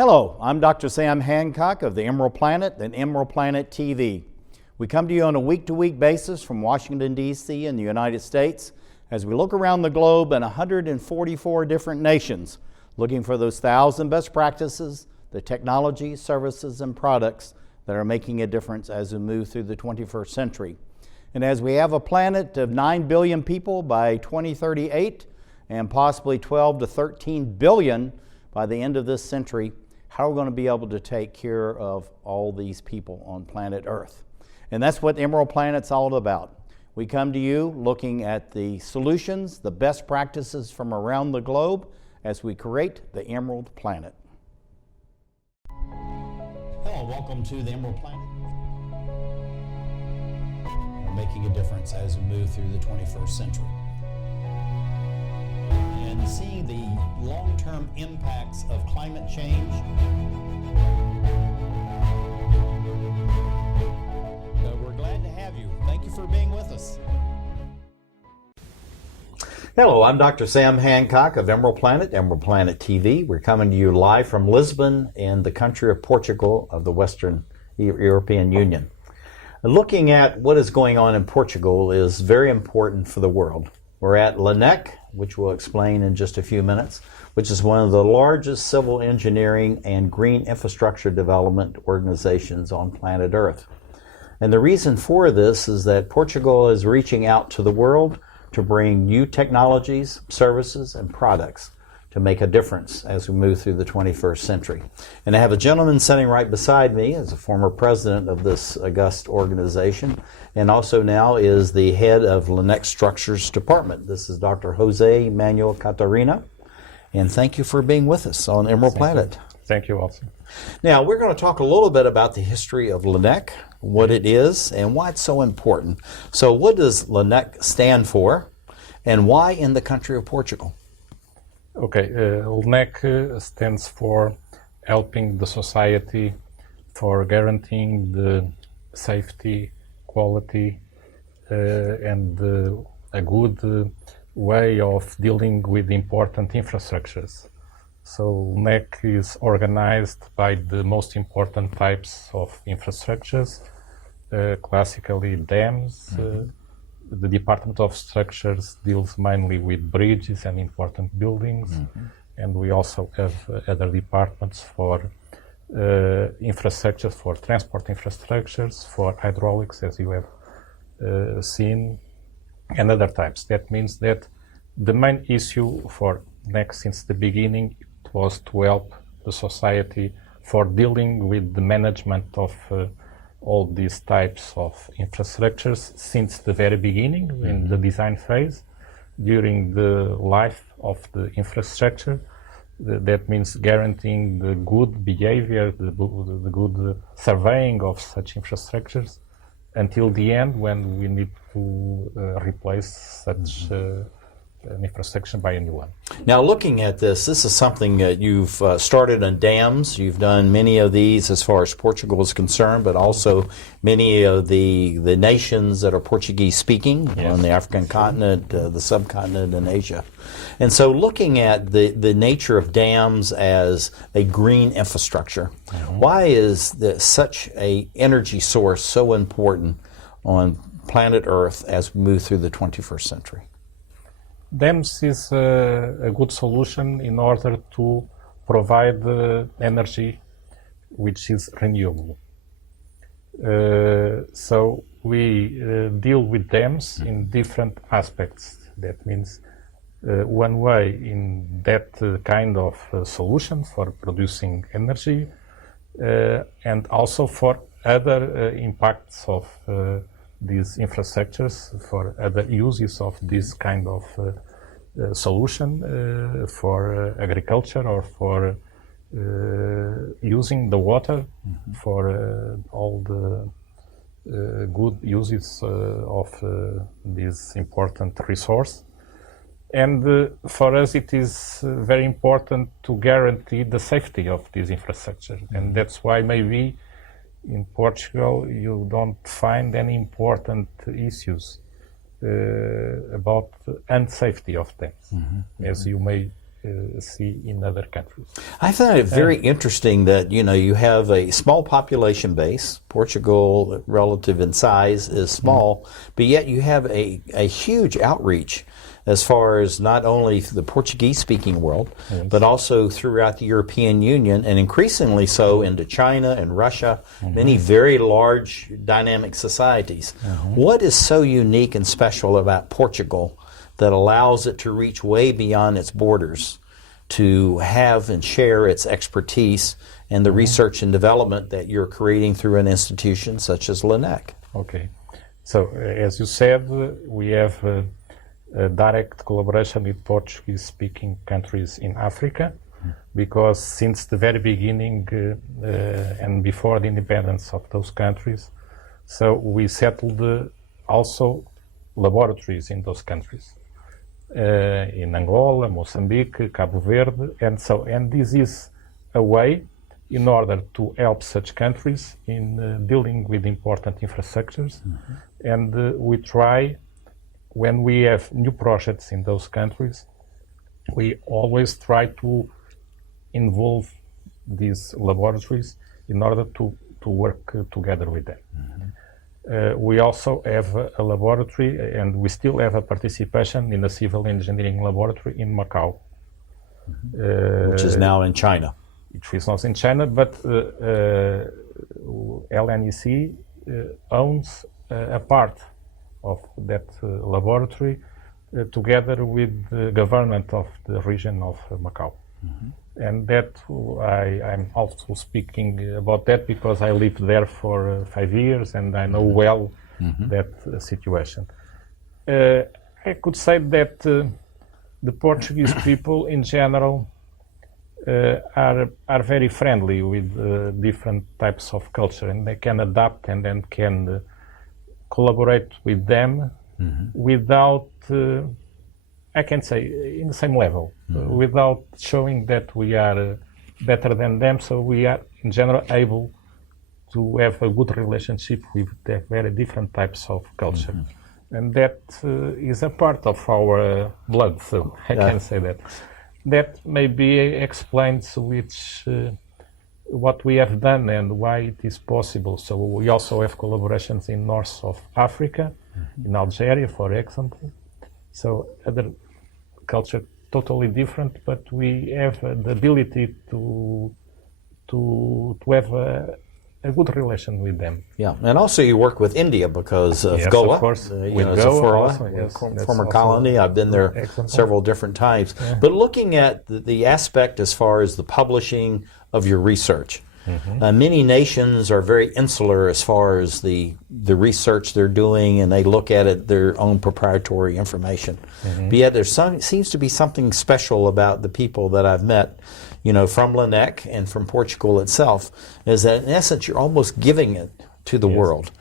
Hello, I'm Dr. Sam Hancock of the EmeraldPlanet and EmeraldPlanet TV. We come to you on a week-to-week basis from Washington, D.C. in the United States as we look around the globe in 144 different nations, looking for those 1,000 best practices, the technology, services, and products that are making a difference as we move through the 21st century. And as we have a planet of 9 billion people by 2038 and possibly 12 to 13 billion by the end of this century, how are we going to be able to take care of all these people on planet Earth? And that's what EmeraldPlanet's all about. We come to you looking at the solutions, the best practices from around the globe as we create the EmeraldPlanet. Hello, welcome to the EmeraldPlanet. We're making a difference as we move through the 21st century. And seeing the long-term impacts of climate change. We're glad to have you. Thank you for being with us. Hello, I'm Dr. Sam Hancock of EmeraldPlanet, EmeraldPlanet TV. We're coming to you live from Lisbon in the country of Portugal of the Western European Union. Looking at what is going on in Portugal is very important for the world. We're at LNEC, which we'll explain in just a few minutes, which is one of the largest civil engineering and green infrastructure development organizations on planet Earth. And the reason for this is that Portugal is reaching out to the world to bring new technologies, services, and products to make a difference as we move through the 21st century. And I have a gentleman sitting right beside me as a former president of this august organization, and also now is the head of LNEC Structures Department. This is Dr. Jose Manuel Catarino, and thank you for being with us on EmeraldPlanet. Thank you also. Now, we're going to talk a little bit about the history of LNEC, what it is, and why it's so important. So what does LNEC stand for, and why in the country of Portugal? Okay, LNEC stands for helping the society, for guaranteeing the safety, quality, and a good way of dealing with important infrastructures. So LNEC is organized by the most important types of infrastructures, classically dams. The Department of Structures deals mainly with bridges and important buildings, and we also have other departments for infrastructures, for transport infrastructures, for hydraulics, as you have seen, and other types. That means that the main issue for LNEC since the beginning was to help the society for dealing with the management of all these types of infrastructures since the very beginning, in the design phase, during the life of the infrastructure. That means guaranteeing the good behavior, the good surveying of such infrastructures, until the end when we need to replace such an infrastructure by a new one. Now, looking at this is something that you've started on dams. You've done many of these as far as Portugal is concerned, but also many of the nations that are Portuguese speaking on the African continent, the subcontinent, and Asia. And so looking at the nature of dams as a green infrastructure, why is such an energy source so important on planet Earth as we move through the 21st century? Dams is a good solution in order to provide energy which is renewable. So we deal with dams in different aspects. That means one way in that kind of solution for producing energy, and also for other impacts of these infrastructures, for other uses of this kind of solution, for agriculture or for using the water for all the good uses of this important resource. And for us it is very important to guarantee the safety of this infrastructure, and that's why maybe in Portugal you don't find any important issues about unsafety of dams. As you may see in other countries. I find it very interesting that, you have a small population base. Portugal, relative in size, is small, but yet you have a huge outreach as far as not only the Portuguese-speaking world, but also throughout the European Union, and increasingly so into China and Russia, many very large dynamic societies. What is so unique and special about Portugal that allows it to reach way beyond its borders to have and share its expertise and the research and development that you're creating through an institution such as LNEC? Okay. So, as you said, we have a direct collaboration with Portuguese-speaking countries in Africa, because since the very beginning and before the independence of those countries, so we settled also laboratories in those countries. In Angola, Mozambique, Cabo Verde, and this is a way in order to help such countries in dealing with important infrastructures. And we try, when we have new projects in those countries, we always try to involve these laboratories in order to work together with them. We also have a laboratory, and we still have a participation in the civil engineering laboratory in Macau. Which is now in China. Which is not in China, but LNEC owns a part of that laboratory together with the government of the region of Macau. And that I'm also speaking about that because I lived there for 5 years and I know well that situation. I could say that the Portuguese people in general are very friendly with different types of culture, and they can adapt and then can collaborate with them without, I can say, in the same level, without showing that we are better than them. So we are, in general, able to have a good relationship with the very different types of culture. And that is a part of our blood, so I can say that. That maybe explains what we have done and why it is possible. So we also have collaborations in north of Africa, in Algeria, for example. So other culture totally different, but we have the ability to have a good relation with them. Yeah, and also you work with India because of Yes, Goa. of course. With Goa Goa, also, yes, former that's colony. I've been there example. several different times. But looking at the aspect as far as the publishing of your research, many nations are very insular as far as the research they're doing, and they look at it their own proprietary information. But yet there seems to be something special about the people that I've met, from LNEC and from Portugal itself, is that in essence you're almost giving it to the world.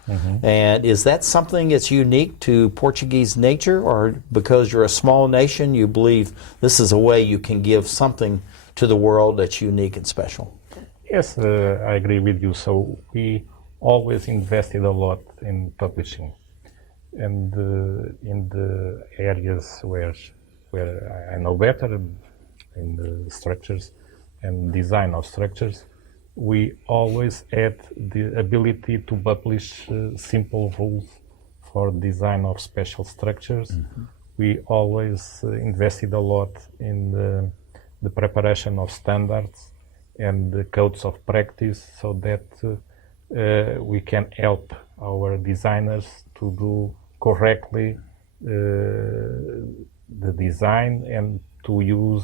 And is that something that's unique to Portuguese nature, or because you're a small nation you believe this is a way you can give something to the world that's unique and special? Yes, I agree with you. So we always invested a lot in publishing, and in the areas where I know better, in the structures and design of structures, we always had the ability to publish simple rules for design of special structures. We always invested a lot in the preparation of standards and the codes of practice, so that we can help our designers to do correctly the design and to use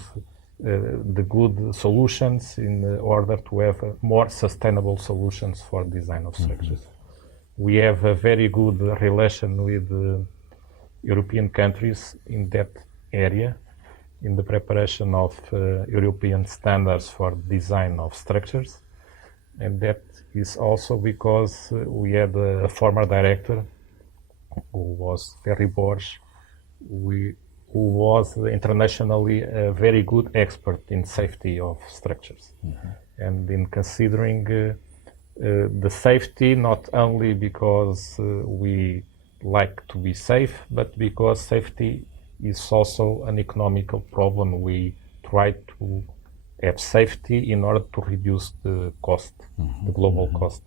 the good solutions in order to have more sustainable solutions for design of structures. We have a very good relation with European countries in that area, in the preparation of European standards for design of structures. And that is also because we had a former director who was Freire, who was internationally a very good expert in safety of structures. And in considering the safety, not only because we like to be safe, but because safety is also an economical problem we try to have safety in order to reduce the cost, the global cost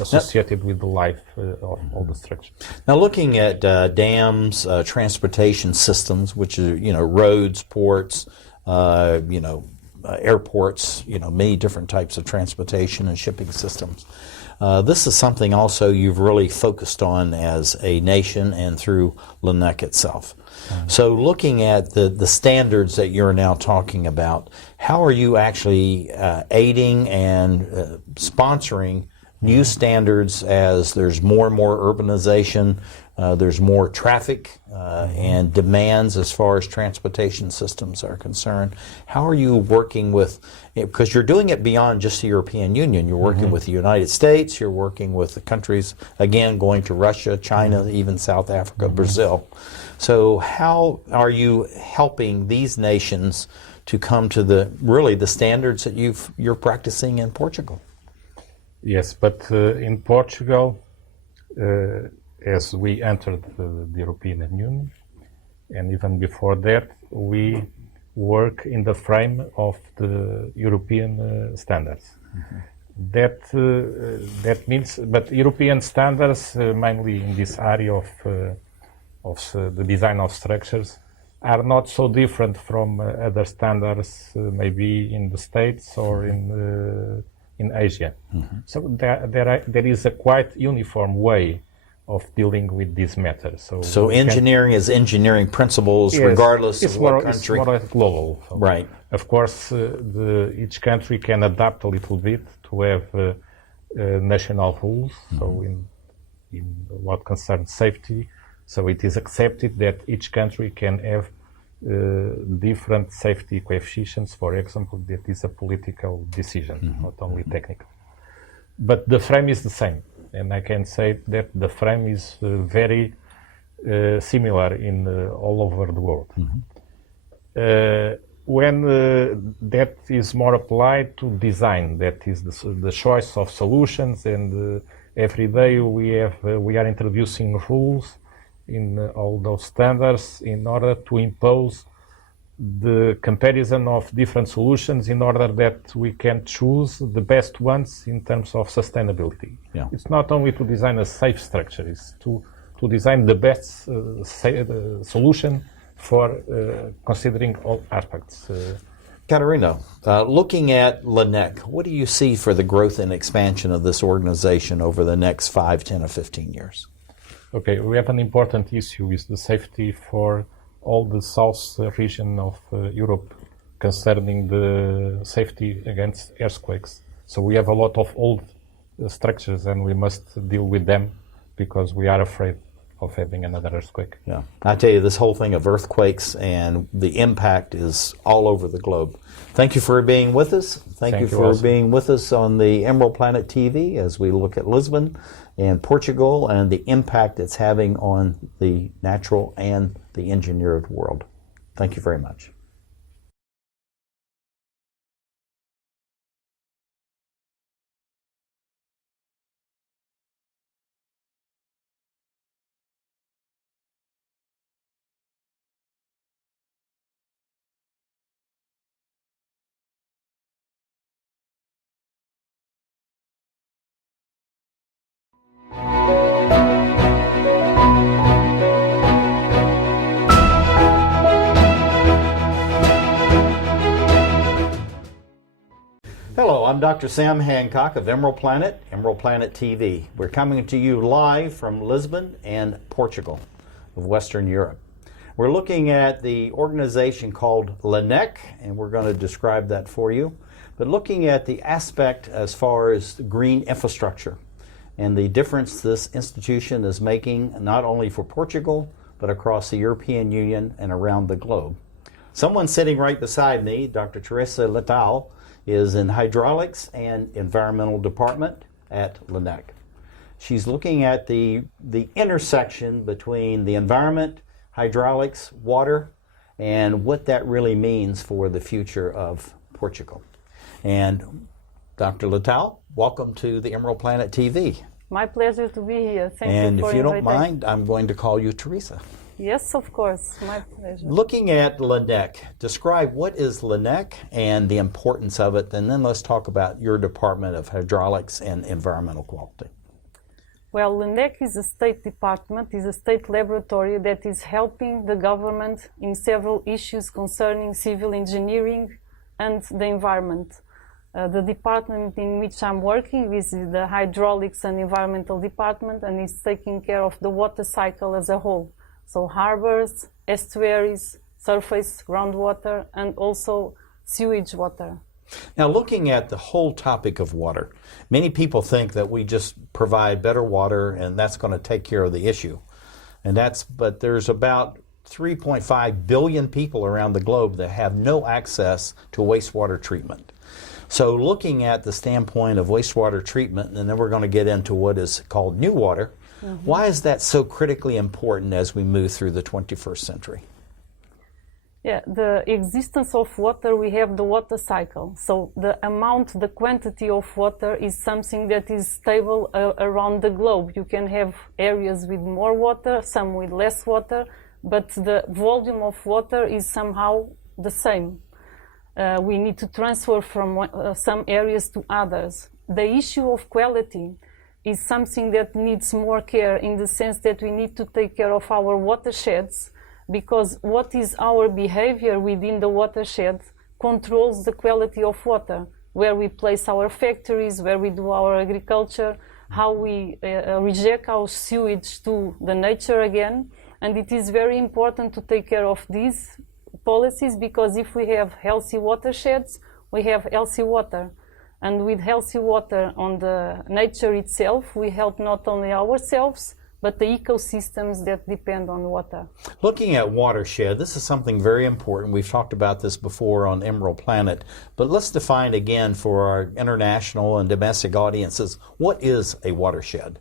associated with the life of all the structures. Now, looking at dams, transportation systems, which are roads, ports, airports, many different types of transportation and shipping systems. This is something also you've really focused on as a nation and through LNEC itself. So looking at the standards that you're now talking about, how are you actually aiding and sponsoring new standards as there's more and more urbanization, there's more traffic and demands as far as transportation systems are concerned? How are you working with, because you're doing it beyond just the European Union, you're working with the United States, you're working with the countries, again, going to Russia, China, even South Africa, Brazil. So how are you helping these nations to come to the standards that you're practicing in Portugal? Yes, but in Portugal, as we entered the European Union, and even before that, we work in the frame of the European standards. That means, but European standards, mainly in this area of the design of structures, are not so different from other standards, maybe in the States or in Asia. So there is a quite uniform way of dealing with this matter. So engineering is engineering principles, regardless of what country. It's more global. So right. Of course, each country can adapt a little bit to have national rules. So in what concerns safety, so it is accepted that each country can have different safety coefficients. For example, that is a political decision, not only technical. But the frame is the same. And I can say that the frame is very similar in all over the world. When that is more applied to design, that is the choice of solutions, and every day we are introducing rules in all those standards in order to impose the comparison of different solutions in order that we can choose the best ones in terms of sustainability. Yeah. It's not only to design a safe structure, it's to design the best solution for considering all aspects. Catarino, looking at LNEC, what do you see for the growth and expansion of this organization over the next 5, 10, or 15 years? Okay, we have an important issue with the safety for all the south region of Europe concerning the safety against earthquakes. So we have a lot of old structures and we must deal with them because we are afraid of having another earthquake. Yeah, I tell you, this whole thing of earthquakes and the impact is all over the globe. Thank you for being with us. Thank you for being with us on the EmeraldPlanet TV as we look at Lisbon and Portugal and the impact it's having on the natural and the engineered world. Thank you very much. Hello, I'm Dr. Sam Hancock of EmeraldPlanet, EmeraldPlanet TV. We're coming to you live from Lisbon and Portugal of Western Europe. We're looking at the organization called LNEC, and we're going to describe that for you. But looking at the aspect as far as green infrastructure and the difference this institution is making not only for Portugal, but across the European Union and around the globe. Someone sitting right beside me, Dr. Teresa Leitão, is in hydraulics and environmental department at LNEC. She's looking at the intersection between the environment, hydraulics, water, and what that really means for the future of Portugal. And Dr. Leitão, welcome to the EmeraldPlanet TV. My pleasure to be here. Thank you for And if you don't inviting. mind, I'm going to call you Teresa. Yes, of course. My pleasure. Looking at LNEC, describe what is LNEC and the importance of it, and then let's talk about your Department of Hydraulics and Environmental Quality. Well, LNEC is a state department, is a state laboratory that is helping the government in several issues concerning civil engineering and the environment. The department in which I'm working is the Hydraulics and Environmental Department, and is taking care of the water cycle as a whole. So harbors, estuaries, surface groundwater, and also sewage water. Now, looking at the whole topic of water, many people think that we just provide better water and that's going to take care of the issue. But there's about 3.5 billion people around the globe that have no access to wastewater treatment. So looking at the standpoint of wastewater treatment, and then we're going to get into what is called new water, why is that so critically important as we move through the 21st century? Yeah, the existence of water, we have the water cycle. So the amount, the quantity of water is something that is stable around the globe. You can have areas with more water, some with less water, but the volume of water is somehow the same. We need to transfer from some areas to others. The issue of quality is something that needs more care, in the sense that we need to take care of our watersheds, because what is our behavior within the watershed controls the quality of water, where we place our factories, where we do our agriculture, how we reject our sewage to the nature again. And it is very important to take care of these policies, because if we have healthy watersheds, we have healthy water. And with healthy water on the nature itself, we help not only ourselves, but the ecosystems that depend on water. Looking at watershed, this is something very important. We've talked about this before on EmeraldPlanet, but let's define again for our international and domestic audiences, what is a watershed?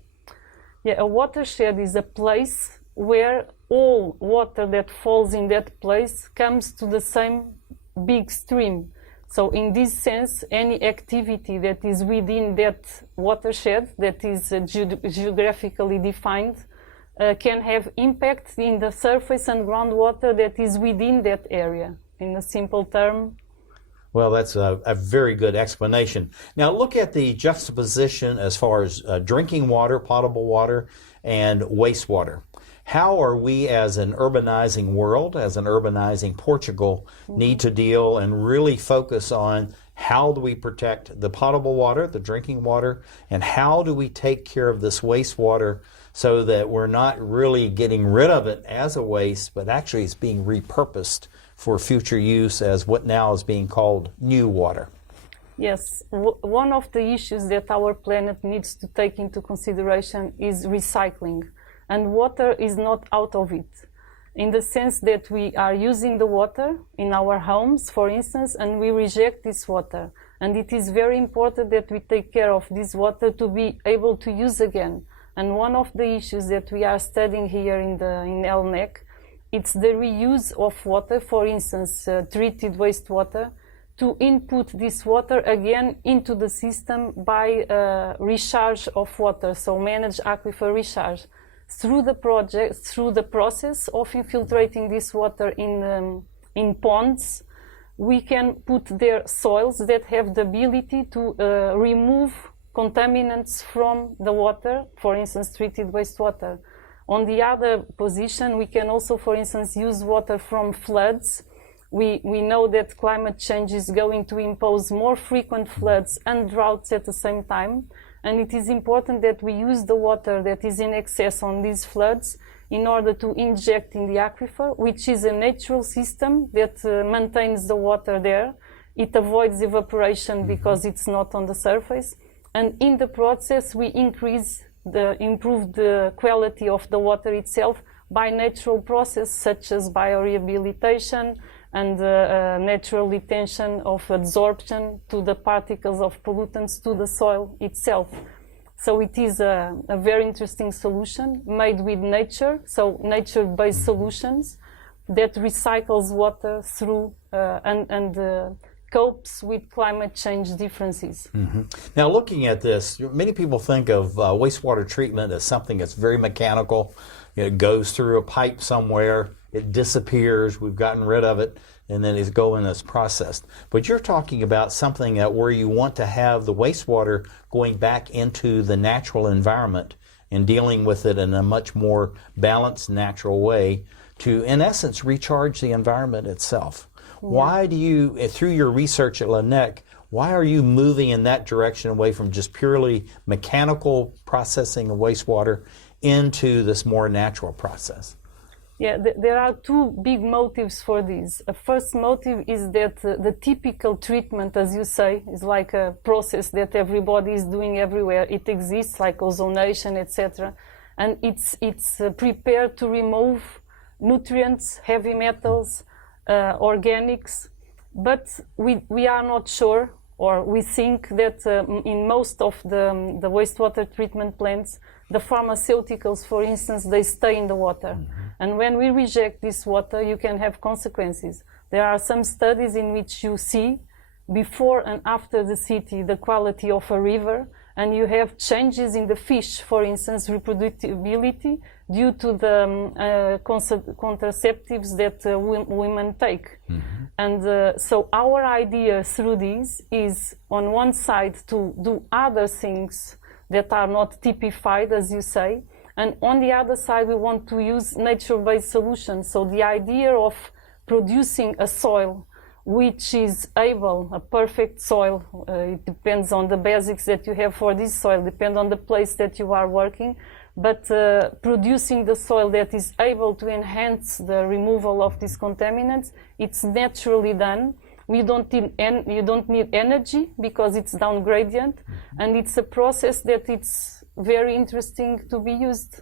Yeah, a watershed is a place where all water that falls in that place comes to the same big stream. So in this sense, any activity that is within that watershed, that is geographically defined, can have impact in the surface and groundwater that is within that area. In a simple term. Well, that's a very good explanation. Now look at the juxtaposition as far as drinking water, potable water, and wastewater. How are we as an urbanizing world, as an urbanizing Portugal, need to deal and really focus on how do we protect the potable water, the drinking water, and how do we take care of this wastewater so that we're not really getting rid of it as a waste, but actually it's being repurposed for future use as what now is being called new water? Yes, one of the issues that our planet needs to take into consideration is recycling. And water is not out of it, in the sense that we are using the water in our homes, for instance, and we reject this water. And it is very important that we take care of this water to be able to use again. And one of the issues that we are studying here in LNEC, it's the reuse of water, for instance, treated wastewater, to input this water again into the system by recharge of water, so manage aquifer recharge. Through the process of infiltrating this water in ponds, we can put there soils that have the ability to remove contaminants from the water, for instance, treated wastewater. On the other position, we can also, for instance, use water from floods. We know that climate change is going to impose more frequent floods and droughts at the same time. And it is important that we use the water that is in excess on these floods in order to inject in the aquifer, which is a natural system that maintains the water there. It avoids evaporation because it's not on the surface. And in the process, we improve the quality of the water itself by natural process such as biorehabilitation and natural retention of adsorption to the particles of pollutants to the soil itself. So it is a very interesting solution made with nature, so nature-based solutions that recycles water through and copes with climate change differences. Now looking at this, many people think of wastewater treatment as something that's very mechanical. It goes through a pipe somewhere, it disappears, we've gotten rid of it, and then it's going as processed. But you're talking about something where you want to have the wastewater going back into the natural environment and dealing with it in a much more balanced, natural way to, in essence, recharge the environment itself. Yeah. Why do you, through your research at LNEC, why are you moving in that direction away from just purely mechanical processing of wastewater into this more natural process? Yeah, there are two big motives for this. A first motive is that the typical treatment, as you say, is like a process that everybody is doing everywhere. It exists, like ozonation, etc. And it's prepared to remove nutrients, heavy metals, organics. But we are not sure, or we think that in most of the wastewater treatment plants, the pharmaceuticals, for instance, they stay in the water. Mm-hmm. And when we reject this water, you can have consequences. There are some studies in which you see before and after the city the quality of a river, and you have changes in the fish, for instance, reproducibility due to the contraceptives that women take. Mm-hmm. And so our idea through this is, on one side, to do other things that are not typified, as you say, and on the other side, we want to use nature-based solutions. So the idea of producing a soil which is able, a perfect soil, it depends on the basics that you have for this soil, depends on the place that you are working, but producing the soil that is able to enhance the removal of these contaminants, it's naturally done. You don't need energy because it's down gradient, and it's a process that it's very interesting to be used.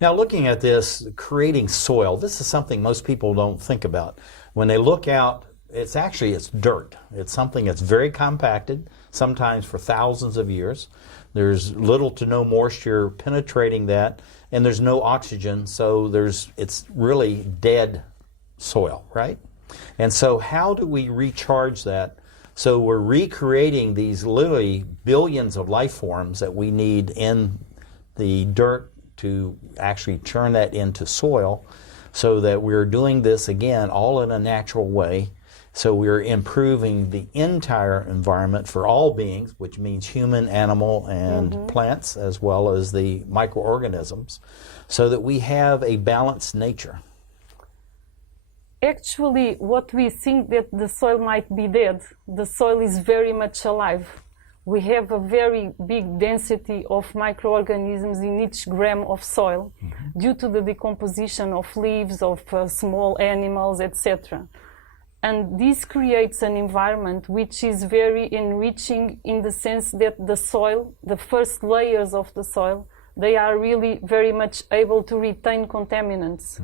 Now, looking at this, creating soil, this is something most people don't think about. When they look out, it's dirt. It's something that's very compacted, sometimes for thousands of years. There's little to no moisture penetrating that, and there's no oxygen, so it's really dead soil, right? And so how do we recharge that? So we're recreating these literally billions of life forms that we need in the dirt to actually turn that into soil, so that we're doing this again all in a natural way. So we're improving the entire environment for all beings, which means human, animal, and plants, as well as the microorganisms, so that we have a balanced nature. Actually, what we think that the soil might be dead, the soil is very much alive. We have a very big density of microorganisms in each gram of soil due to the decomposition of leaves, of small animals, etc. And this creates an environment which is very enriching in the sense that the soil, the first layers of the soil, they are really very much able to retain contaminants.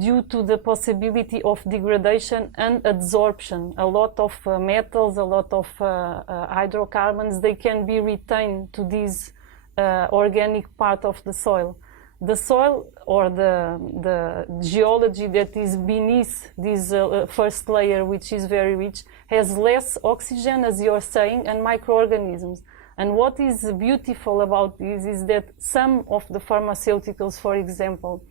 Due to the possibility of degradation and adsorption. A lot of metals, a lot of hydrocarbons, they can be retained to this organic part of the soil. The soil, or the geology that is beneath this first layer, which is very rich, has less oxygen, as you're saying, and microorganisms. And what is beautiful about this is that some of the pharmaceuticals, for example,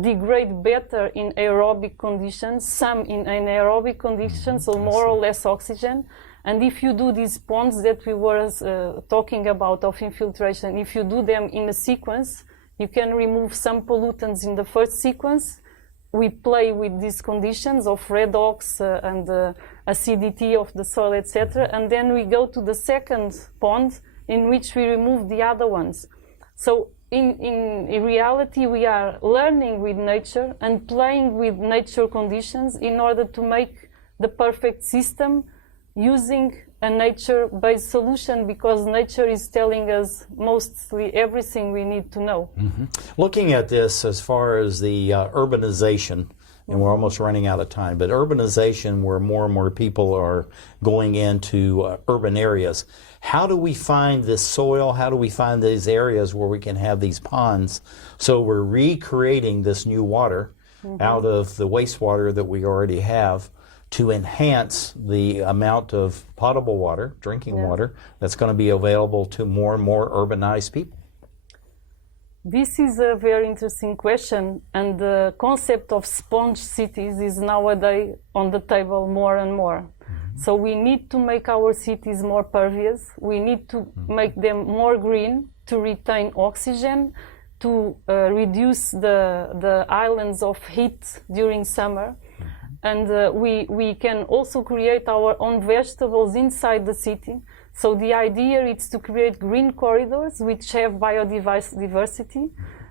degrade better in aerobic conditions, some in anaerobic conditions, so more or less oxygen. And if you do these ponds that we were talking about of infiltration, if you do them in a sequence, you can remove some pollutants in the first sequence. We play with these conditions of redox and acidity of the soil, etc. And then we go to the second pond in which we remove the other ones. So in reality, we are learning with nature and playing with nature conditions in order to make the perfect system using a nature-based solution, because nature is telling us mostly everything we need to know. Looking at this as far as the urbanization, and we're almost running out of time, but urbanization, where more and more people are going into urban areas, how do we find this soil? How do we find these areas where we can have these ponds? So we're recreating this new water out of the wastewater that we already have to enhance the amount of potable water, drinking water, that's going to be available to more and more urbanized people. This is a very interesting question, and the concept of sponge cities is nowadays on the table more and more. So we need to make our cities more pervious. We need to make them more green to retain oxygen, to reduce the islands of heat during summer. And we can also create our own vegetables inside the city. So the idea is to create green corridors which have biodiversity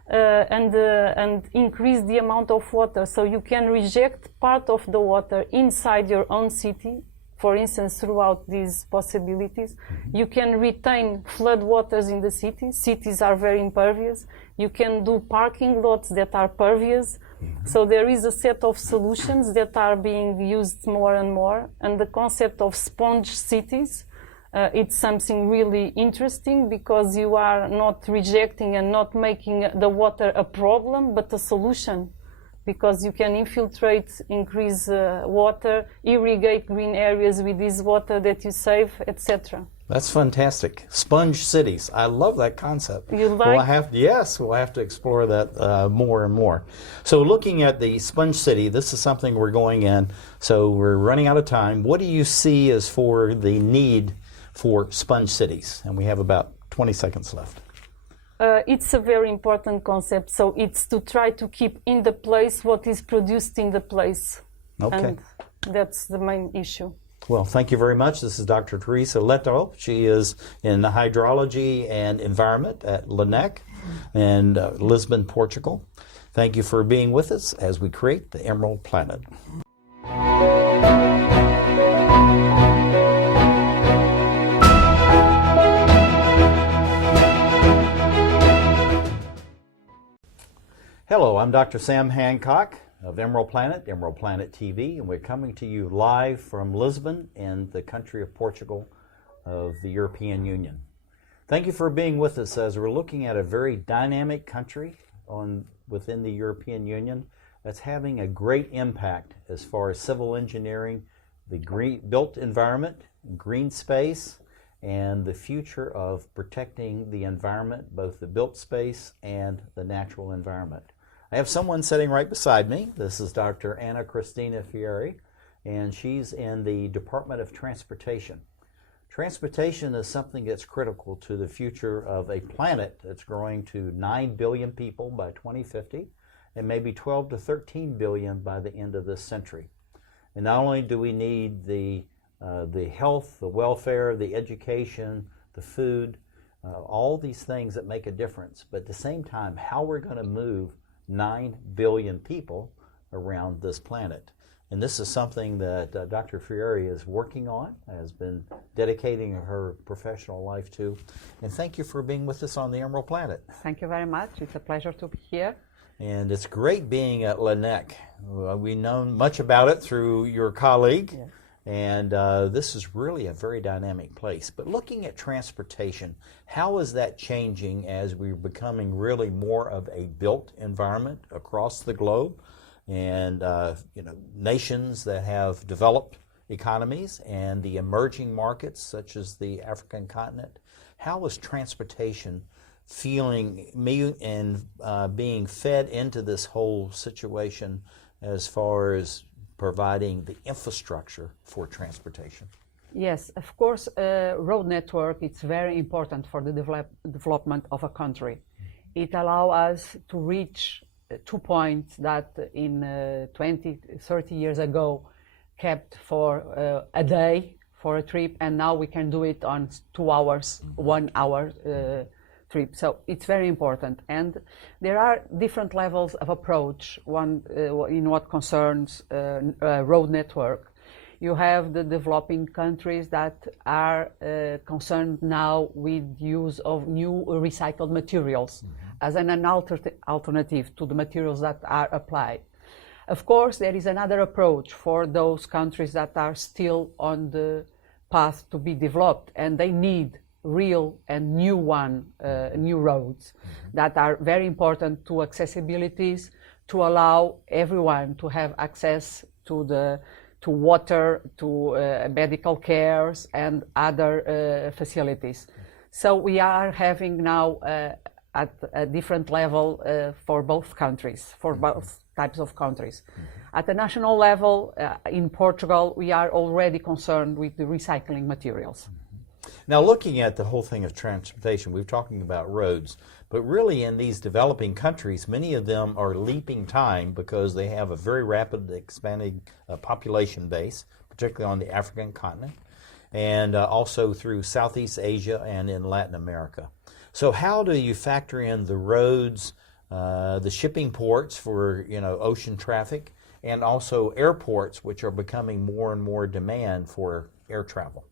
and increase the amount of water. So you can reject part of the water inside your own city, for instance, throughout these possibilities. You can retain flood waters in the city. Cities are very impervious. You can do parking lots that are pervious. So there is a set of solutions that are being used more and more. And the concept of sponge cities, it's something really interesting because you are not rejecting and not making the water a problem, but a solution. Because you can infiltrate, increase water, irrigate green areas with this water that you save, etc. That's fantastic. Sponge cities. I love that concept. You like? Yes, we'll have to explore that more and more. So looking at the sponge city, this is something we're going in. So we're running out of time. What do you see as for the need for sponge cities? And we have about 20 seconds left. It's a very important concept. So it's to try to keep in the place what is produced in the place. Okay. And that's the main issue. Well, thank you very much. This is Dr. Teresa Leitão. She is in hydrology and environment at LNEC in Lisbon, Portugal. Thank you for being with us as we create the Emerald Planet. Hello, I'm Dr. Sam Hancock of EmeraldPlanet TV, and we're coming to you live from Lisbon in the country of Portugal of the European Union. Thank you for being with us as we're looking at a very dynamic country within the European Union that's having a great impact as far as civil engineering, the built environment, green space, and the future of protecting the environment, both the built space and the natural environment. I have someone sitting right beside me. This is Dr. Cristina Freire, and she's in the Department of Transportation. Transportation is something that's critical to the future of a planet that's growing to 9 billion people by 2050 and maybe 12 to 13 billion by the end of this century. And not only do we need the health, the welfare, the education, the food, all these things that make a difference, but at the same time, how we're going to move 9 billion people around this planet. And this is something that Dr. Freire is working on, has been dedicating her professional life to. And thank you for being with us on the Emerald Planet. Thank you very much. It's a pleasure to be here. And it's great being at LNEC. We know much about it through your colleague. Yes. And this is really a very dynamic place. But looking at transportation, how is that changing as we're becoming really more of a built environment across the globe? And nations that have developed economies and the emerging markets, such as the African continent, how is transportation feeling and being fed into this whole situation as far as providing the infrastructure for transportation? Yes, of course, road network is very important for the development of a country. It allows us to reach 2 points that in 20, 30 years ago kept for a day for a trip, and now we can do it on 2 hours, 1 hour trip. So it's very important. And there are different levels of approach. One in what concerns road network. You have the developing countries that are concerned now with use of new recycled materials as an alternative to the materials that are applied. Of course, there is another approach for those countries that are still on the path to be developed, and they need real and new roads that are very important to accessibilities, to allow everyone to have access to water, to medical cares and other facilities. So we are having now at a different level for both countries, for both types of countries. At the national level, in Portugal, we are already concerned with the recycling materials. Now, looking at the whole thing of transportation, we're talking about roads, but really in these developing countries, many of them are leaping time because they have a very rapid expanding population base, particularly on the African continent, and also through Southeast Asia and in Latin America. So how do you factor in the roads, the shipping ports for ocean traffic, and also airports, which are becoming more and more demand for air travel?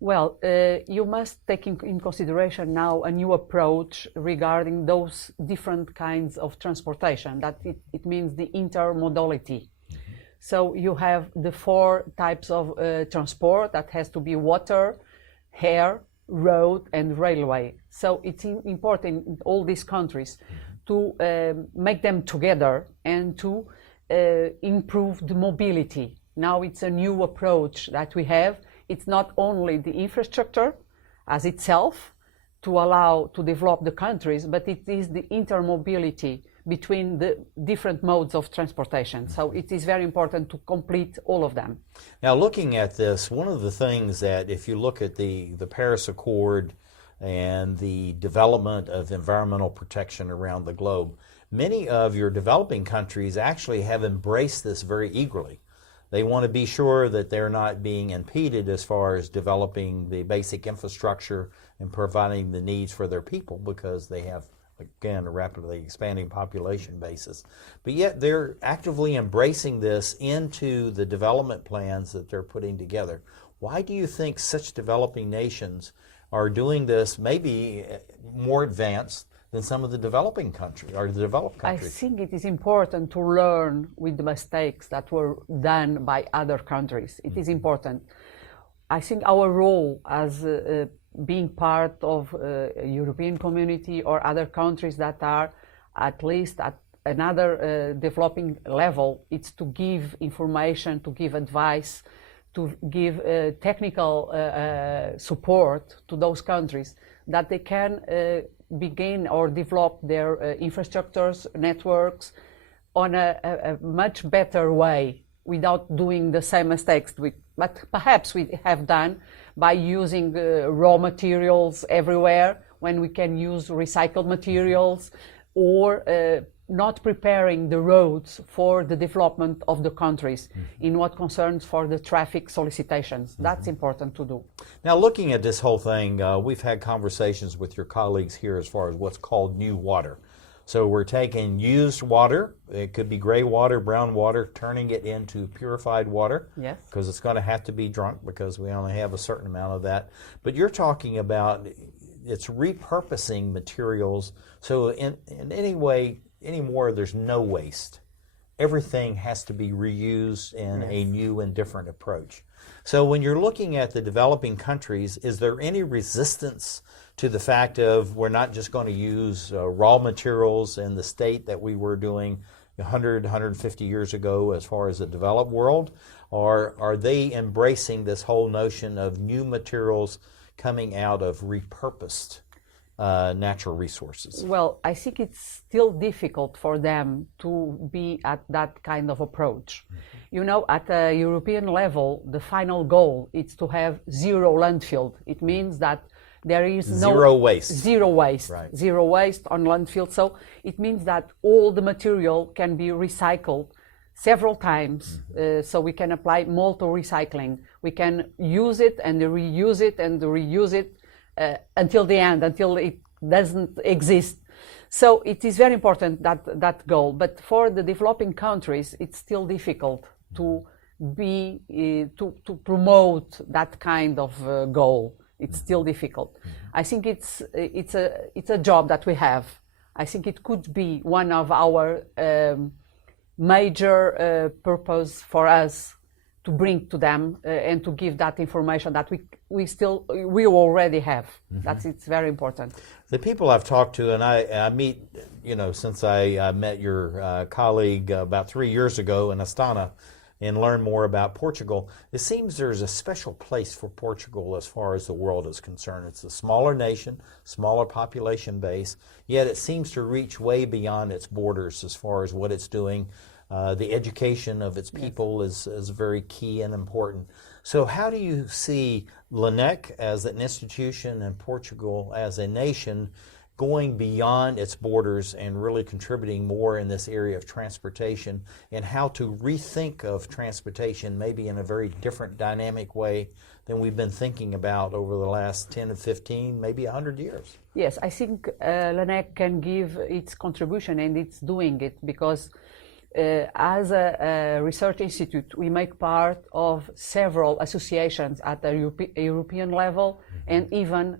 Well, you must take in consideration now a new approach regarding those different kinds of transportation. That it means the intermodality. So you have the 4 types of transport that has to be water, air, road, and railway. So it's important in all these countries to make them together and to improve the mobility. Now it's a new approach that we have. It's not only the infrastructure as itself to allow to develop the countries, but it is the intermobility between the different modes of transportation. So it is very important to complete all of them. Now, looking at this, one of the things that if you look at the Paris Accord and the development of environmental protection around the globe, many of your developing countries actually have embraced this very eagerly. They want to be sure that they're not being impeded as far as developing the basic infrastructure and providing the needs for their people because they have, again, a rapidly expanding population basis. But yet they're actively embracing this into the development plans that they're putting together. Why do you think such developing nations are doing this maybe more advanced than some of the developing countries or the developed countries? I think it is important to learn with the mistakes that were done by other countries. It is important. I think our role as being part of a European community or other countries that are at least at another developing level, it's to give information, to give advice, to give technical support to those countries that they can begin or develop their infrastructures, networks on a much better way without doing the same mistakes but perhaps we have done by using raw materials everywhere when we can use recycled materials or not preparing the roads for the development of the countries in what concerns for the traffic solicitations. That's important to do. Now, looking at this whole thing, we've had conversations with your colleagues here as far as what's called new water. So we're taking used water, it could be gray water, brown water, turning it into purified water. Yes. Because it's going to have to be drunk because we only have a certain amount of that. But you're talking about it's repurposing materials. So in any way, anymore, there's no waste. Everything has to be reused in a new and different approach. So when you're looking at the developing countries, is there any resistance to the fact of we're not just going to use raw materials in the state that we were doing 100, 150 years ago as far as the developed world? Or are they embracing this whole notion of new materials coming out of repurposed natural resources? Well, I think it's still difficult for them to be at that kind of approach. You know, at a European level, the final goal is to have zero landfill. It means that there is zero waste. Zero waste. Right. Zero waste on landfill. So it means that all the material can be recycled several times. So we can apply multi-recycling. We can use it and reuse it and reuse it until the end, until it doesn't exist. So it is very important that goal. But for the developing countries, it's still difficult to to promote that kind of goal. It's still difficult. I think it's a job that we have. I think it could be one of our major purpose for us to bring to them and to give that information that we already have. It's very important. The people I've talked to, and I meet, since I met your colleague about 3 years ago in Astana, and learn more about Portugal. It seems there's a special place for Portugal as far as the world is concerned. It's a smaller nation, smaller population base, yet it seems to reach way beyond its borders as far as what it's doing. The education of its people is very key and important. So how do you see LNEC as an institution and Portugal as a nation going beyond its borders and really contributing more in this area of transportation, and how to rethink of transportation maybe in a very different dynamic way than we've been thinking about over the last 10 to 15, maybe 100 years? Yes, I think LNEC can give its contribution, and it's doing it because as a research institute, we make part of several associations at the European level, and even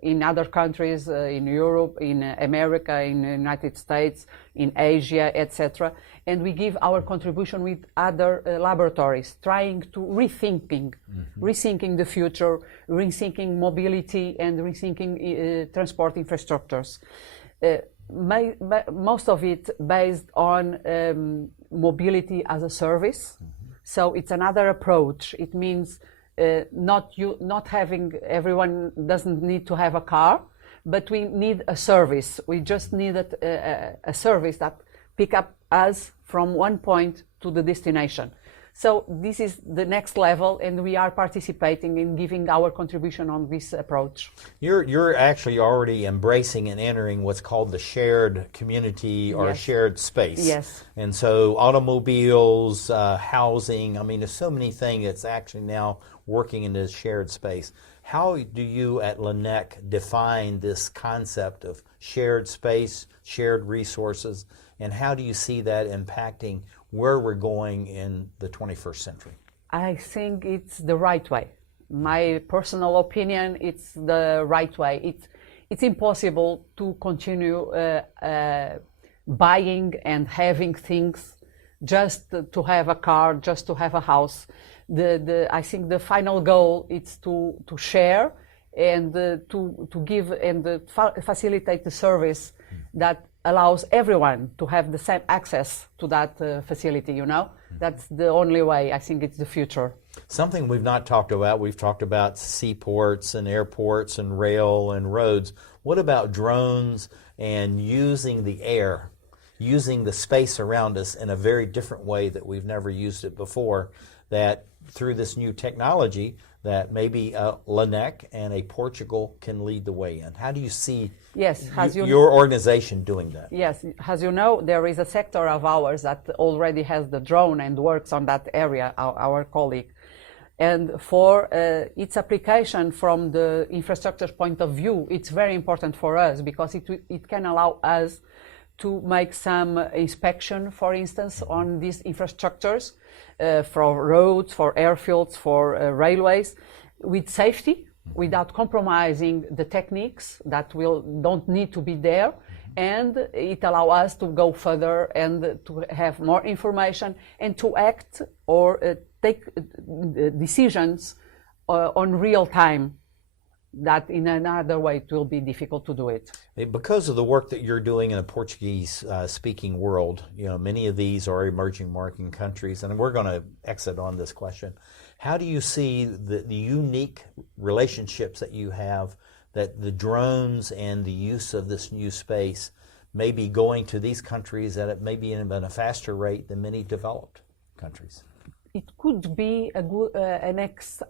in other countries, in Europe, in America, in the United States, in Asia, etc. And we give our contribution with other laboratories, trying to rethinking the future, rethinking mobility, and rethinking transport infrastructures. Most of it based on mobility as a service. So it's another approach. It means not having, everyone doesn't need to have a car, but we need a service. We just needed a service that pick up us from one point to the destination. So this is the next level, and we are participating in giving our contribution on this approach. You're actually already embracing and entering what's called the shared community or shared space. Yes. And so automobiles, housing, I mean, there's so many things that's actually now working in this shared space. How do you at LNEC define this concept of shared space, shared resources, and how do you see that impacting where we're going in the 21st century? I think it's the right way. My personal opinion, it's the right way. It's impossible to continue buying and having things just to have a car, just to have a house. I think the final goal is to share and to give and facilitate the service that allows everyone to have the same access to that facility, you know? That's the only way. I think it's the future. Something we've not talked about, we've talked about seaports and airports and rail and roads. What about drones and using the air, using the space around us in a very different way that we've never used it before, that through this new technology that maybe LNEC and a Portugal can lead the way in? How do you see your organization doing that? Yes, as you know, there is a sector of ours that already has the drone and works on that area, our colleague. And for its application from the infrastructure point of view, it's very important for us because it can allow us to make some inspection, for instance, on these infrastructures, for roads, for airfields, for railways, with safety, without compromising the techniques that don't need to be there. And it allows us to go further and to have more information and to act or take decisions on real time, that in another way it will be difficult to do it. Because of the work that you're doing in a Portuguese speaking world, you know, many of these are emerging market countries, and we're going to exit on this question. How do you see the unique relationships that you have, that the drones and the use of this new space may be going to these countries at maybe at a faster rate than many developed countries? It could be an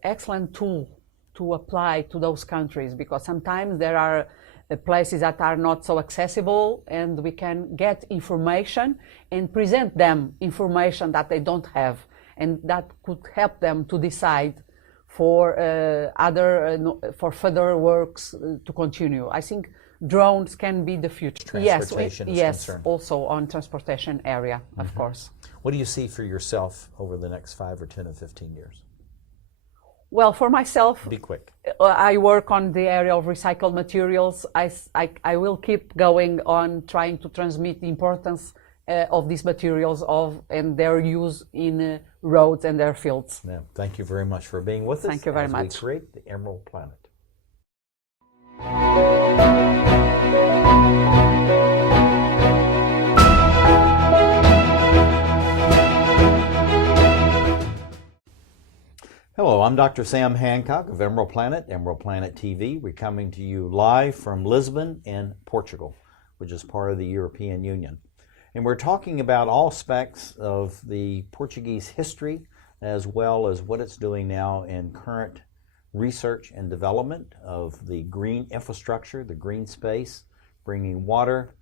excellent tool to apply to those countries, because sometimes there are places that are not so accessible, and we can get information and present them information that they don't have, and that could help them to decide for for further works to continue. I think drones can be the future. Transportation is concerned. Also on transportation area, of course. What do you see for yourself over the next 5 or 10 or 15 years? Well, for myself, be quick. I work on the area of recycled materials. I will keep going on trying to transmit the importance of these materials and their use in roads and airfields. Yeah, thank you very much for being with us. Thank you very much. We create the Emerald Planet. Hello, I'm Dr. Sam Hancock of EmeraldPlanet, EmeraldPlanet TV. We're coming to you live from Lisbon in Portugal, which is part of the European Union. And we're talking about all aspects of the Portuguese history as well as what it's doing now in current research and development of the green infrastructure, the green space, bringing water,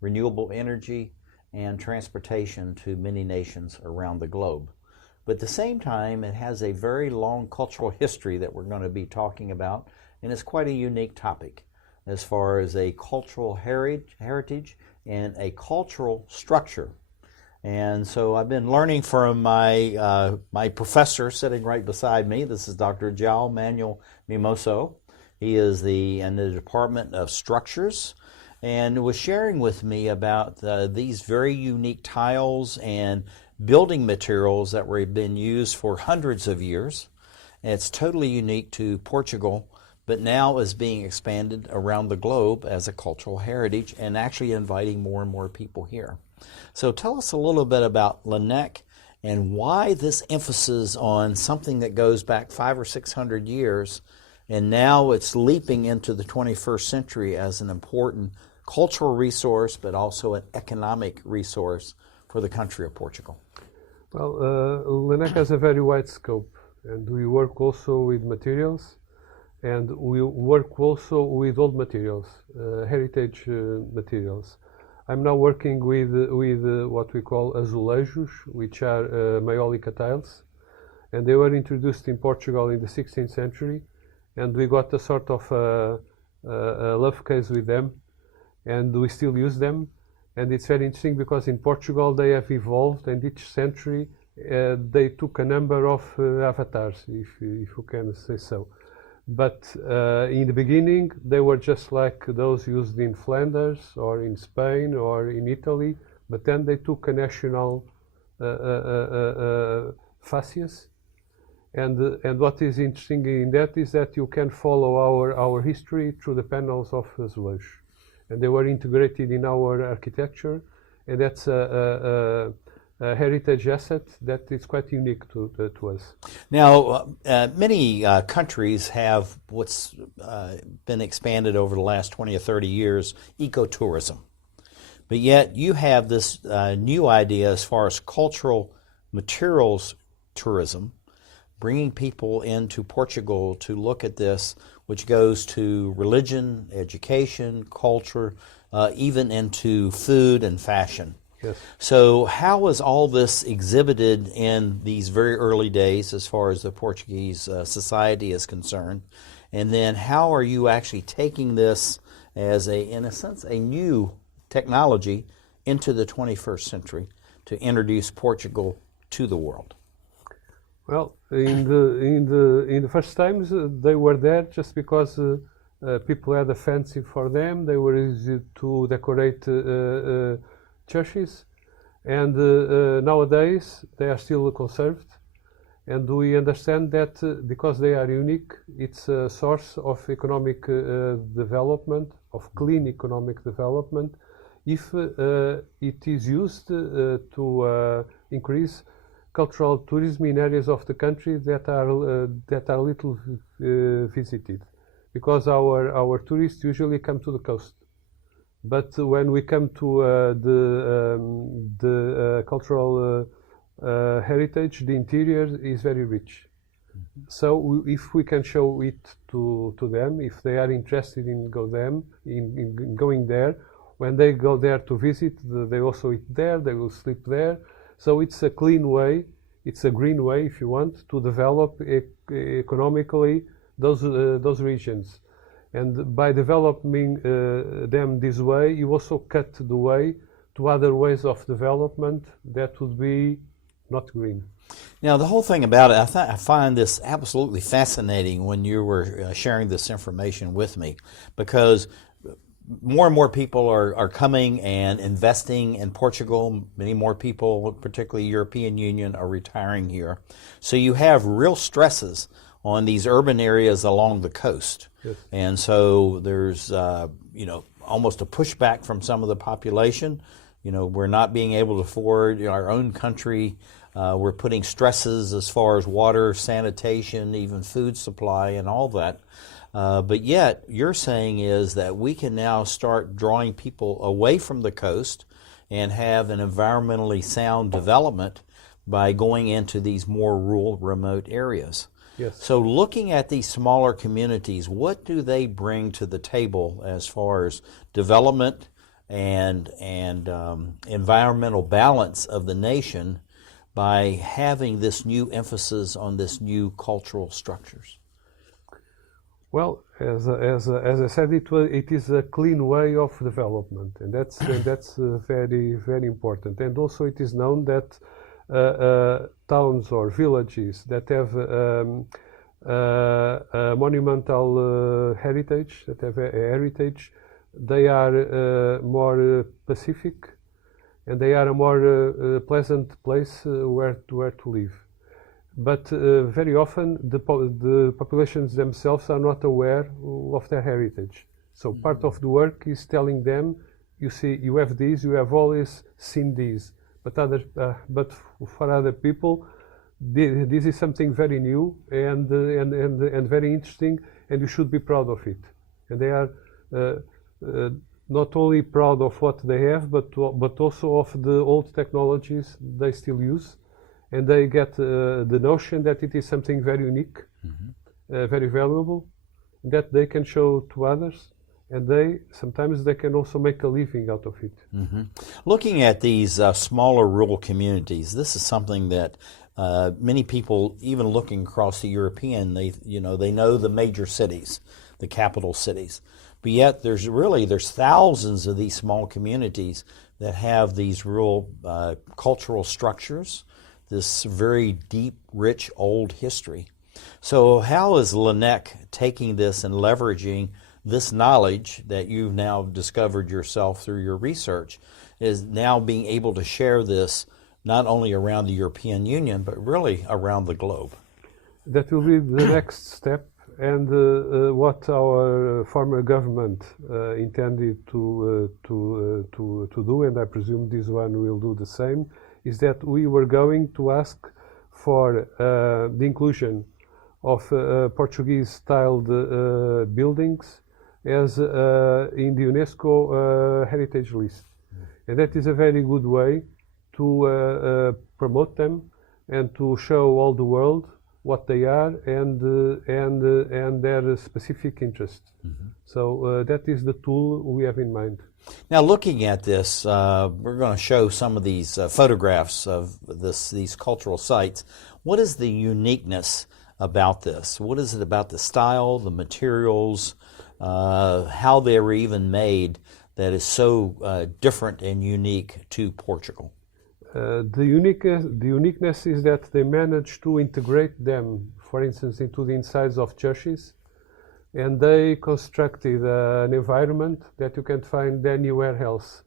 renewable energy, and transportation to many nations around the globe. But at the same time, it has a very long cultural history that we're going to be talking about, and it's quite a unique topic as far as a cultural heritage and a cultural structure. And so I've been learning from my professor sitting right beside me. This is Dr. Manuel Mimoso. He is in the Department of Structures, and was sharing with me about these very unique tiles and building materials that were been used for hundreds of years. And it's totally unique to Portugal, but now is being expanded around the globe as a cultural heritage and actually inviting more and more people here. So tell us a little bit about LNEC and why this emphasis on something that goes back 500 or 600 years, and now it's leaping into the 21st century as an important cultural resource, but also an economic resource for the country of Portugal. Well, LNEC has a very wide scope, and we work also with materials, and we work also with old materials, heritage materials. I'm now working with what we call azulejos, which are Maiolica tiles, and they were introduced in Portugal in the 16th century, and we got a sort of a love case with them, and we still use them. And it's very interesting because in Portugal they have evolved, and each century they took a number of avatars, if you can say so. But in the beginning they were just like those used in Flanders or in Spain or in Italy, but then they took a national facies. And what is interesting in that is that you can follow our history through the panels of azulejo. And they were integrated in our architecture, and that's a heritage asset that is quite unique to us. Now, many countries have what's been expanded over the last 20 or 30 years, ecotourism. But yet you have this new idea as far as cultural materials tourism, bringing people into Portugal to look at this, which goes to religion, education, culture, even into food and fashion. Yes. So how was all this exhibited in these very early days as far as the Portuguese society is concerned? And then how are you actually taking this as in a sense, a new technology into the 21st century to introduce Portugal to the world? Well, in the first times they were there just because people had a fancy for them. They were easy to decorate churches, and nowadays they are still conserved. And we understand that because they are unique, it's a source of economic development, of clean economic development, if it is used to increase cultural tourism in areas of the country that are little visited, because our tourists usually come to the coast. But when we come to the cultural heritage, the interior is very rich. So if we can show it to them, if they are interested in going there, when they go there to visit, they also eat there, they will sleep there. So it's a clean way, it's a green way, if you want, to develop economically those regions. And by developing them this way, you also cut the way to other ways of development that would be not green. Now, the whole thing about it, I find this absolutely fascinating when you were sharing this information with me, because more and more people are coming and investing in Portugal. Many more people, particularly European Union, are retiring here. So you have real stresses on these urban areas along the coast. Yes. And so there's, almost a pushback from some of the population. We're not being able to afford our own country We're putting stresses as far as water, sanitation, even food supply and all that. But yet, you're saying is that we can now start drawing people away from the coast and have an environmentally sound development by going into these more rural, remote areas. Yes. So looking at these smaller communities, what do they bring to the table as far as development and environmental balance of the nation by having this new emphasis on this new cultural structures? Well, as I said, it is a clean way of development, and that's very, very important. And also, it is known that towns or villages that have monumental heritage, that have a heritage, they are more pacific, and they are a more pleasant place where to live. But very often the populations themselves are not aware of their heritage. So part of the work is telling them, you see, you have this, you have always seen this, but for other people, this is something very new and very interesting, and you should be proud of it. And they are not only proud of what they have, but also of the old technologies they still use. And they get the notion that it is something very unique, very valuable, that they can show to others, and sometimes they can also make a living out of it. Looking at these smaller rural communities, this is something that many people, even looking across the European, they know the major cities, the capital cities, but yet there's thousands of these small communities that have these rural cultural structures, this very deep, rich, old history. So how is LNEC taking this and leveraging this knowledge that you've now discovered yourself through your research, is now being able to share this not only around the European Union, but really around the globe? That will be the next step, and what our former government intended to do, and I presume this one will do the same, is that we were going to ask for the inclusion of Portuguese-styled buildings as in the UNESCO heritage list. And that is a very good way to promote them and to show all the world what they are and their specific interest. So that is the tool we have in mind. Now, looking at this, we're going to show some of these photographs of these cultural sites. What is the uniqueness about this? What is it about the style, the materials, how they were even made that is so different and unique to Portugal? The uniqueness is that they managed to integrate them, for instance, into the insides of churches, and they constructed an environment that you can't find anywhere else,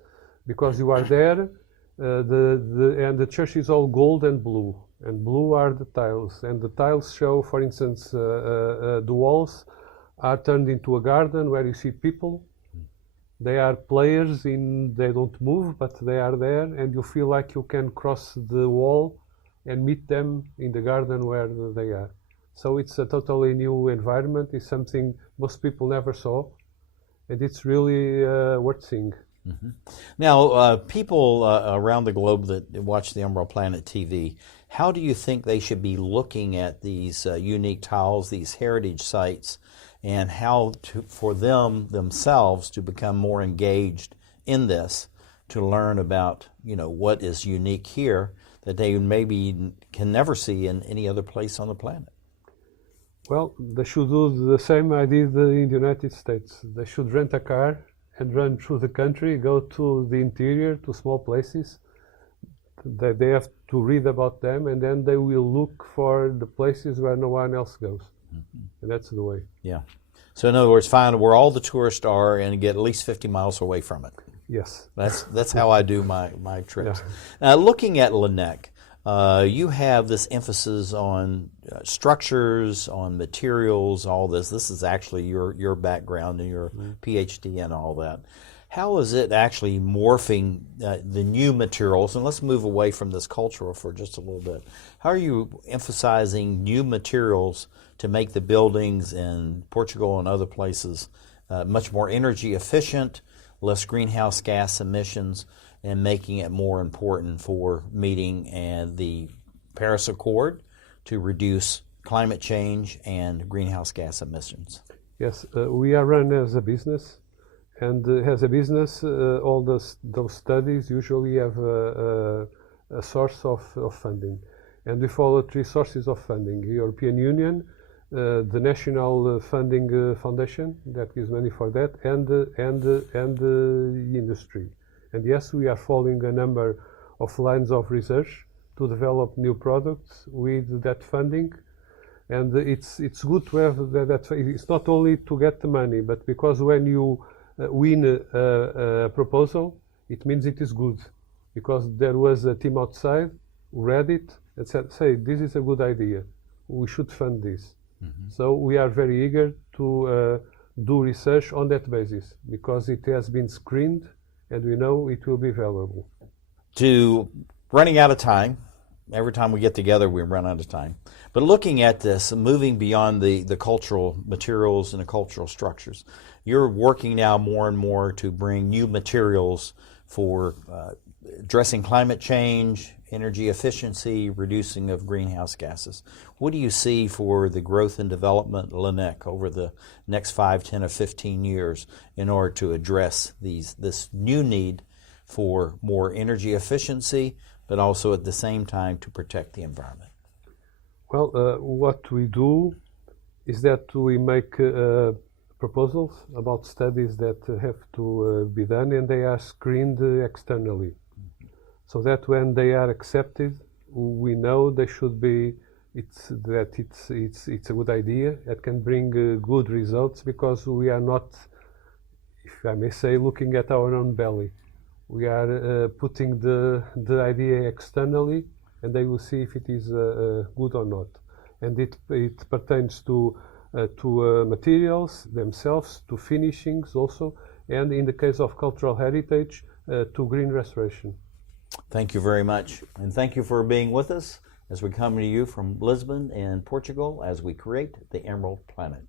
because you are there, and the church is all gold and blue are the tiles, and the tiles show, for instance, the walls are turned into a garden where you see people. They are players they don't move, but they are there, and you feel like you can cross the wall and meet them in the garden where they are. So it's a totally new environment. It's something most people never saw, and it's really worth seeing. Now, people around the globe that watch the EmeraldPlanet TV, how do you think they should be looking at these unique tiles, these heritage sites, and how for themselves to become more engaged in this, to learn about what is unique here that they maybe can never see in any other place on the planet? Well, they should do the same I did in the United States. They should rent a car and run through the country, go to the interior, to small places. They have to read about them, and then they will look for the places where no one else goes. And that's the way. Yeah. So in other words, find where all the tourists are and get at least 50 miles away from it. Yes. That's how I do my trips. Yeah. Now, looking at LNEC, you have this emphasis on structures, on materials, all this. This is actually your background and your PhD and all that. How is it actually morphing the new materials? And let's move away from this cultural for just a little bit. How are you emphasizing new materials to make the buildings in Portugal and other places much more energy efficient, less greenhouse gas emissions, and making it more important for meeting the Paris Accord to reduce climate change and greenhouse gas emissions? Yes, we are run as a business. And as a business, all those studies usually have a source of funding. And we follow three sources of funding: the European Union, the National Funding Foundation that gives money for that, and the industry. And yes, we are following a number of lines of research to develop new products with that funding. And it's good to have that. It's not only to get the money, but because when you win a proposal, it means it is good, because there was a team outside who read it and said, "Say, this is a good idea. We should fund this." Mm-hmm. So we are very eager to do research on that basis, because it has been screened and we know it will be valuable. Running out of time. Every time we get together, we run out of time. But looking at this, moving beyond the cultural materials and the cultural structures, you're working now more and more to bring new materials for addressing climate change, energy efficiency, reducing of greenhouse gases. What do you see for the growth and development of LNEC over the next 5, 10, or 15 years in order to address this new need for more energy efficiency, but also at the same time to protect the environment? Well, what we do is that we make proposals about studies that have to be done, and they are screened externally, so that when they are accepted, we know they should be. It's a good idea. It can bring good results, because we are not, if I may say, looking at our own belly. We are putting the idea externally, and they will see if it is good or not. And it pertains to materials themselves, to finishings also, and in the case of cultural heritage, to green restoration. Thank you very much. And thank you for being with us as we come to you from Lisbon and Portugal as we create the Emerald Planet.